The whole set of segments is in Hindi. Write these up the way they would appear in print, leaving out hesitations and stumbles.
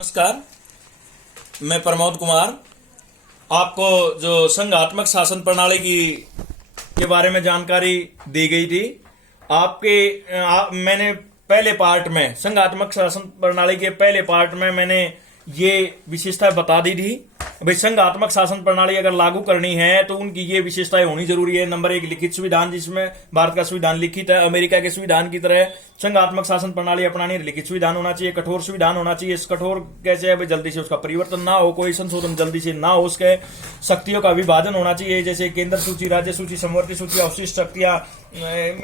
नमस्कार, मैं प्रमोद कुमार। आपको जो संघात्मक शासन प्रणाली के बारे में जानकारी दी गई थी, मैंने पहले पार्ट में संघात्मक शासन प्रणाली के पहले पार्ट में मैंने ये विशेषताएं बता दी थी। भाई, संघात्मक शासन प्रणाली अगर लागू करनी है तो उनकी ये विशेषताएं होनी जरूरी है। नंबर एक, लिखित संविधान, जिसमें भारत का संविधान लिखित है। अमेरिका के संविधान की तरह संघात्मक शासन प्रणाली अपनानी, लिखित संविधान होना चाहिए, कठोर संविधान होना चाहिए। इस कठोर कैसे है भाई, जल्दी से उसका परिवर्तन ना हो, कोई संशोधन जल्दी से ना हो, उसके शक्तियों का विभाजन होना चाहिए, जैसे केंद्र सूची, राज्य सूची, समवर्ती सूची, अवशिष्ट शक्तियां,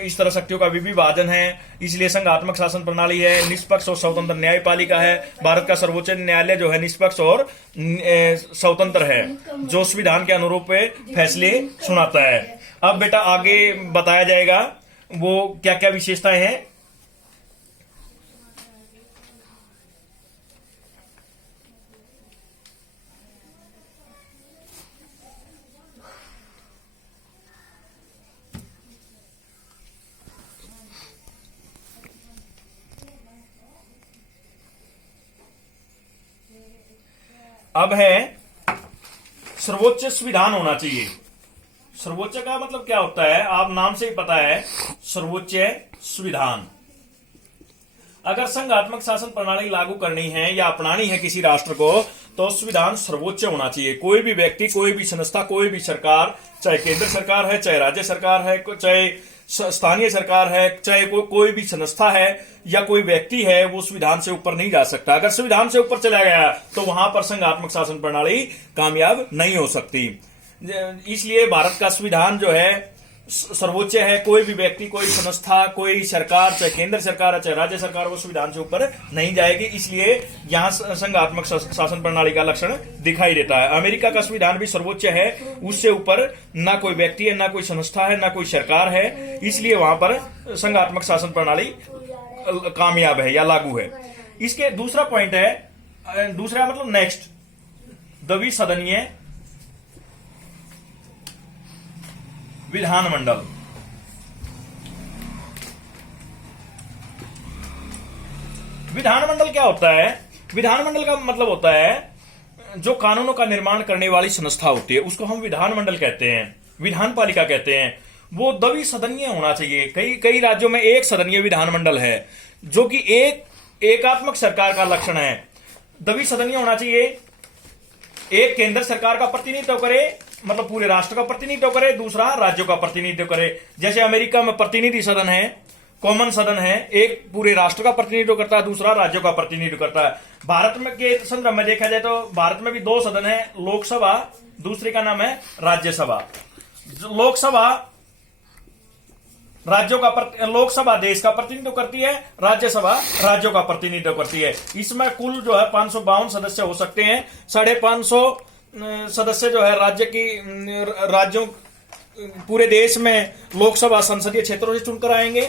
इस तरह शक्तियों का भी विभाजन है। इसलिए संघात्मक शासन प्रणाली है। निष्पक्ष और स्वतंत्र न्यायपालिका है। भारत का सर्वोच्च न्यायालय जो है निष्पक्ष और स्वतंत्र है, जो संविधान के अनुरूप फैसले सुनाता है। अब बेटा आगे बताया जाएगा वो क्या क्या विशेषताएं हैं। अब है सर्वोच्च संविधान होना चाहिए। सर्वोच्च का मतलब क्या होता है, आप नाम से ही पता है, सर्वोच्च संविधान। अगर संघात्मक शासन प्रणाली लागू करनी है या अपनानी है किसी राष्ट्र को, तो संविधान सर्वोच्च होना चाहिए। कोई भी व्यक्ति, कोई भी संस्था, कोई भी सरकार, चाहे केंद्र सरकार है, चाहे राज्य सरकार है, चाहे स्थानीय सरकार है, चाहे कोई भी संस्था है या कोई व्यक्ति है, वो संविधान से ऊपर नहीं जा सकता। अगर संविधान से ऊपर चला गया तो वहां पर संघात्मक शासन प्रणाली कामयाब नहीं हो सकती। इसलिए भारत का संविधान जो है सर्वोच्च है। कोई भी व्यक्ति, कोई संस्था, कोई सरकार, चाहे केंद्र सरकार है, चाहे राज्य सरकार, वो संविधान से ऊपर नहीं जाएगी। इसलिए यहां संघात्मक शासन प्रणाली का लक्षण दिखाई देता है। अमेरिका का संविधान भी सर्वोच्च है। उससे ऊपर ना कोई व्यक्ति है, ना कोई संस्था है, ना कोई सरकार है। इसलिए वहां पर संघात्मक शासन प्रणाली कामयाब है या लागू है। इसके दूसरा पॉइंट है, दूसरा मतलब नेक्स्ट, द्विसदनीय विधानमंडल। विधानमंडल क्या होता है? विधानमंडल का मतलब होता है जो कानूनों का निर्माण करने वाली संस्था होती है, उसको हम विधानमंडल कहते हैं, विधानपालिका कहते हैं। वो द्विसदनीय होना चाहिए। कई राज्यों में एक सदनीय विधानमंडल है, जो कि एकात्मक सरकार का लक्षण है। द्विसदनीय होना चाहिए। एक केंद्र सरकार का प्रतिनिधित्व करे, मतलब पूरे राष्ट्र का प्रतिनिधित्व करे, दूसरा राज्यों का प्रतिनिधित्व करे। जैसे अमेरिका में प्रतिनिधि सदन है, कॉमन सदन है, एक पूरे राष्ट्र का प्रतिनिधित्व करता है, दूसरा राज्यों का प्रतिनिधित्व करता है। भारत में के संदर्भ में देखा जाए तो भारत में भी दो सदन है, लोकसभा, दूसरे का नाम है राज्यसभा। लोकसभा लोकसभा देश का प्रतिनिधित्व करती है, राज्यसभा राज्यों का प्रतिनिधित्व करती है। इसमें कुल जो है 552 सदस्य हो सकते हैं। 550 सदस्य जो है राज्यों पूरे देश में लोकसभा संसदीय क्षेत्रों से चुनकर आएंगे।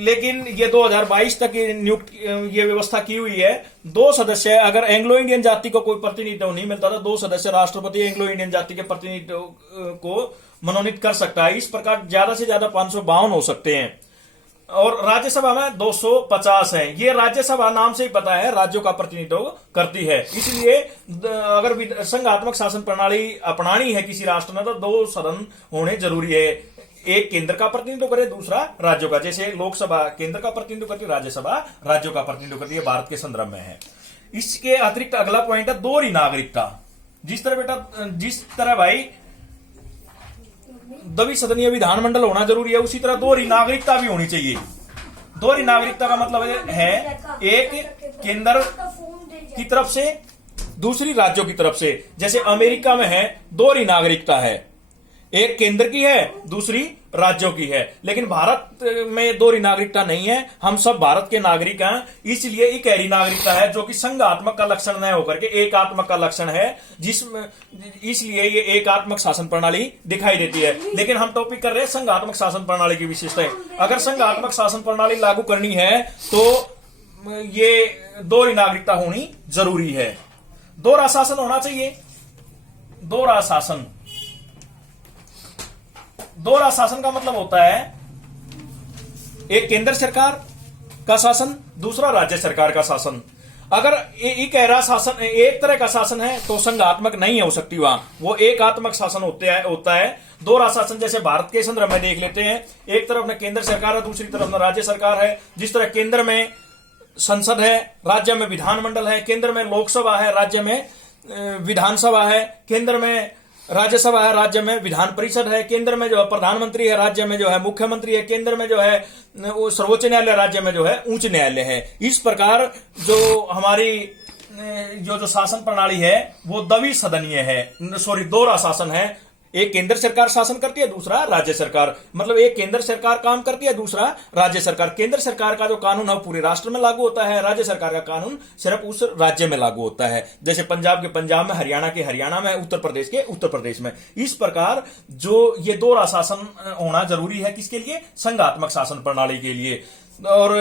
लेकिन ये 2022 तक ये व्यवस्था की हुई है। 2 सदस्य, अगर एंग्लो इंडियन जाति को कोई प्रतिनिधित्व नहीं मिलता था, 2 सदस्य राष्ट्रपति एंग्लो इंडियन जाति के प्रतिनिधित्व को मनोनीत कर सकता है। इस प्रकार ज्यादा से ज्यादा 552 हो सकते हैं। और राज्यसभा में 250 है। ये राज्यसभा नाम से ही पता है, राज्यों का प्रतिनिधित्व करती है। इसलिए अगर संघात्मक शासन प्रणाली अपनानी है किसी राष्ट्र में, तो 2 सदन होने जरूरी है। एक केंद्र का प्रतिनिधित्व करे, दूसरा राज्यों का। जैसे लोकसभा केंद्र का प्रतिनिधित्व करती है, राज्यसभा राज्यों का प्रतिनिधित्व करती है। भारत के संदर्भ में है। इसके अतिरिक्त अगला पॉइंट है दोहरी नागरिकता। जिस तरह भाई द्विसदनीय विधानमंडल होना जरूरी है, उसी तरह दोहरी नागरिकता भी होनी चाहिए। दोहरी नागरिकता का मतलब है एक केंद्र की तरफ से, दूसरी राज्यों की तरफ से। जैसे अमेरिका में है, दोहरी नागरिकता है, एक केंद्र की है, दूसरी राज्यों की है। लेकिन भारत में दोहरी नागरिकता नहीं है। हम सब भारत के नागरिक हैं। इसलिए इकहरी नागरिकता है, जो कि संघात्मक का लक्षण न होकर के एकात्मक का लक्षण है, इसलिए ये एकात्मक शासन प्रणाली दिखाई देती है। लेकिन हम टॉपिक कर रहे हैं संघात्मक शासन प्रणाली की विशेषताएं। अगर संघात्मक शासन प्रणाली लागू करनी है तो ये दोहरी नागरिकता होनी जरूरी है। दोहरा शासन होना चाहिए। दोहरा शासन, दोहरा शासन का मतलब होता है एक केंद्र सरकार का शासन, दूसरा राज्य सरकार का शासन। अगर एक ऐरा शासन, एक तरह का शासन है तो संघात्मक नहीं हो सकती वहां, वो एकात्मक शासन होता है। दो राज शासन जैसे भारत के संदर्भ में देख लेते हैं, एक तरफ में केंद्र सरकार है, दूसरी तरफ में राज्य सरकार है। जिस तरह केंद्र में संसद है, राज्य में विधानमंडल है, केंद्र में लोकसभा है, राज्य में विधानसभा है, केंद्र में राज्यसभा है, राज्य में विधान परिषद है, केंद्र में जो है प्रधानमंत्री है, राज्य में जो है मुख्यमंत्री है, केंद्र में जो है वो सर्वोच्च न्यायालय, राज्य में जो है उच्च न्यायालय है। इस प्रकार जो हमारी जो शासन प्रणाली है वो द्विसदनीय है, दो राज शासन है। एक केंद्र सरकार शासन करती है, दूसरा राज्य सरकार, मतलब एक केंद्र सरकार काम करती है, दूसरा राज्य सरकार। केंद्र सरकार का जो कानून है पूरे राष्ट्र में लागू होता है, राज्य सरकार का कानून सिर्फ उस राज्य में लागू होता है। जैसे पंजाब के पंजाब में, हरियाणा के हरियाणा में, उत्तर प्रदेश के उत्तर प्रदेश में। इस प्रकार जो ये दो राज शासन होना जरूरी है, किसके लिए? संघात्मक शासन प्रणाली के लिए, और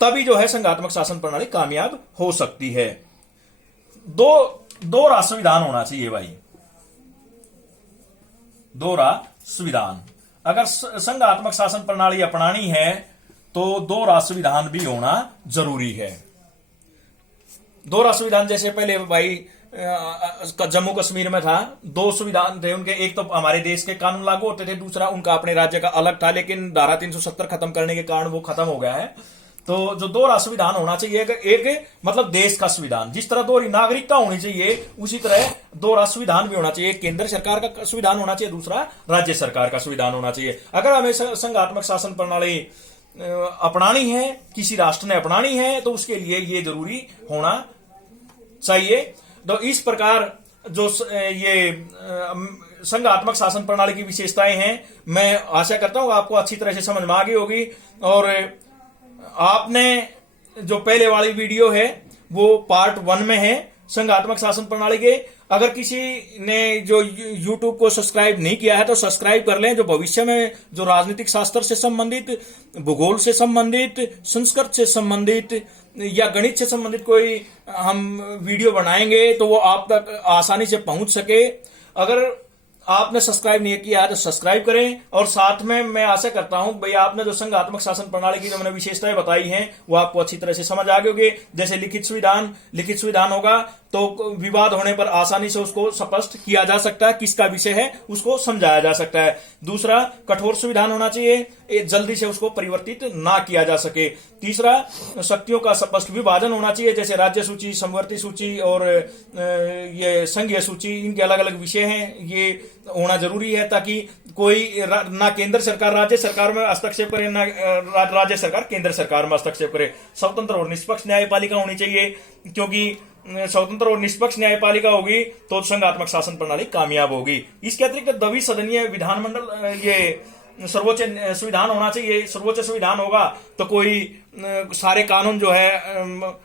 तभी जो है संघात्मक शासन प्रणाली कामयाब हो सकती है। दो राज संविधान होना चाहिए भाई, दो राज संविधान। अगर संघात्मक शासन प्रणाली अपनानी है तो दो राज संविधान भी होना जरूरी है। दो राज संविधान जैसे पहले भाई जम्मू कश्मीर में था, दो संविधान थे उनके, एक तो हमारे देश के कानून लागू होते थे, दूसरा उनका अपने राज्य का अलग था, लेकिन धारा 370 खत्म करने के कारण वो खत्म हो गया है। तो जो दो राज संविधान होना चाहिए, एक मतलब देश का संविधान, जिस तरह दो नागरिकता होनी चाहिए उसी तरह दो राज संविधान भी होना चाहिए। केंद्र सरकार का संविधान होना चाहिए, दूसरा राज्य सरकार का संविधान होना चाहिए। अगर हमें संघात्मक शासन प्रणाली अपनानी है, किसी राष्ट्र ने अपनानी है, तो उसके लिए ये जरूरी होना चाहिए। तो इस प्रकार जो ये संघात्मक शासन प्रणाली की विशेषताएं हैं, मैं आशा करता हूं आपको अच्छी तरह से समझ में आ गई होगी। और आपने जो पहले वाली वीडियो है वो पार्ट 1 में है संघात्मक शासन प्रणाली के। अगर किसी ने जो YouTube को सब्सक्राइब नहीं किया है तो सब्सक्राइब कर लें। जो भविष्य में जो राजनीतिक शास्त्र से संबंधित, भूगोल से संबंधित, संस्कृत से संबंधित या गणित से संबंधित कोई हम वीडियो बनाएंगे तो वो आप तक आसानी से पहुंच सके। अगर आपने सब्सक्राइब नहीं किया है तो सब्सक्राइब करें। और साथ में मैं आशा करता हूं भाई आपने जो संघात्मक शासन प्रणाली की जो मैंने विशेषताएं बताई हैं वो आपको अच्छी तरह से समझ आ गई होगी। जैसे लिखित संविधान होगा तो विवाद होने पर आसानी से उसको स्पष्ट किया जा सकता है, किसका विषय है उसको समझाया जा सकता है। दूसरा, कठोर संविधान होना चाहिए, जल्दी से उसको परिवर्तित ना किया जा सके। तीसरा, शक्तियों का स्पष्ट विभाजन होना चाहिए, जैसे राज्य सूची, समवर्ती सूची और ये संघीय सूची, इनके अलग अलग विषय हैं, ये होना जरूरी है ताकि कोई ना केंद्र सरकार राज्य सरकार में हस्तक्षेप करे, ना राज्य सरकार केंद्र सरकार में हस्तक्षेप करे। स्वतंत्र और निष्पक्ष न्यायपालिका होनी चाहिए, क्योंकि स्वतंत्र और निष्पक्ष न्यायपालिका होगी तो संघात्मक शासन प्रणाली कामयाब होगी। इसके अतिरिक्त द्विसदनीय विधानमंडल, ये सर्वोच्च संविधान होना चाहिए। सर्वोच्च संविधान होगा तो कोई सारे कानून जो है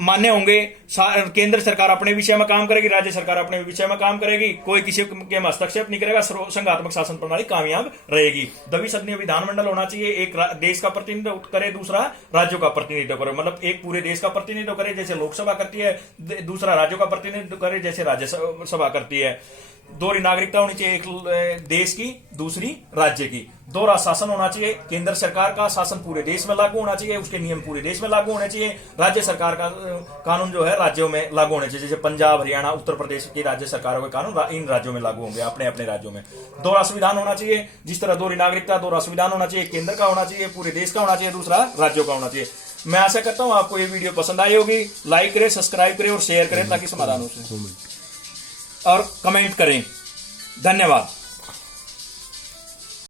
मान्य होंगे। केंद्र सरकार अपने विषय में काम करेगी, राज्य सरकार अपने विषय में काम करेगी, कोई किसी के हस्तक्षेप नहीं करेगा, संघात्मक शासन प्रणाली कामयाब रहेगी। द्विसदनीय विधानमंडल होना चाहिए, एक देश का प्रतिनिधित्व करे, दूसरा राज्यों का प्रतिनिधित्व करे, मतलब एक पूरे देश का प्रतिनिधित्व करे जैसे लोकसभा करती है, दूसरा राज्यों का प्रतिनिधित्व करे जैसे राज्यसभा करती है। दो नागरिकता होनी चाहिए, एक देश की दूसरी राज्य की। दो राज शासन होना चाहिए, केंद्र सरकार का शासन पूरे देश में लागू होना चाहिए, उसके नियम पूरे देश में लागू होने चाहिए। राज्य सरकार का कानून जो है राज्यों में लागू होने चाहिए, जैसे पंजाब, हरियाणा, उत्तर प्रदेश की राज्य सरकारों के कानून इन राज्यों में लागू होंगे, अपने अपने राज्यों में। दो राज संविधान होना चाहिए, जिस तरह दो नागरिकता, दो राज संविधान होना चाहिए, केंद्र का होना चाहिए, पूरे देश का होना चाहिए, दूसरा राज्यों का होना चाहिए। मैं आशा करता हूं आपको ये वीडियो पसंद आई होगी। लाइक करें, सब्सक्राइब करें और शेयर करें ताकि समाधान हो सके, और कमेंट करें। धन्यवाद।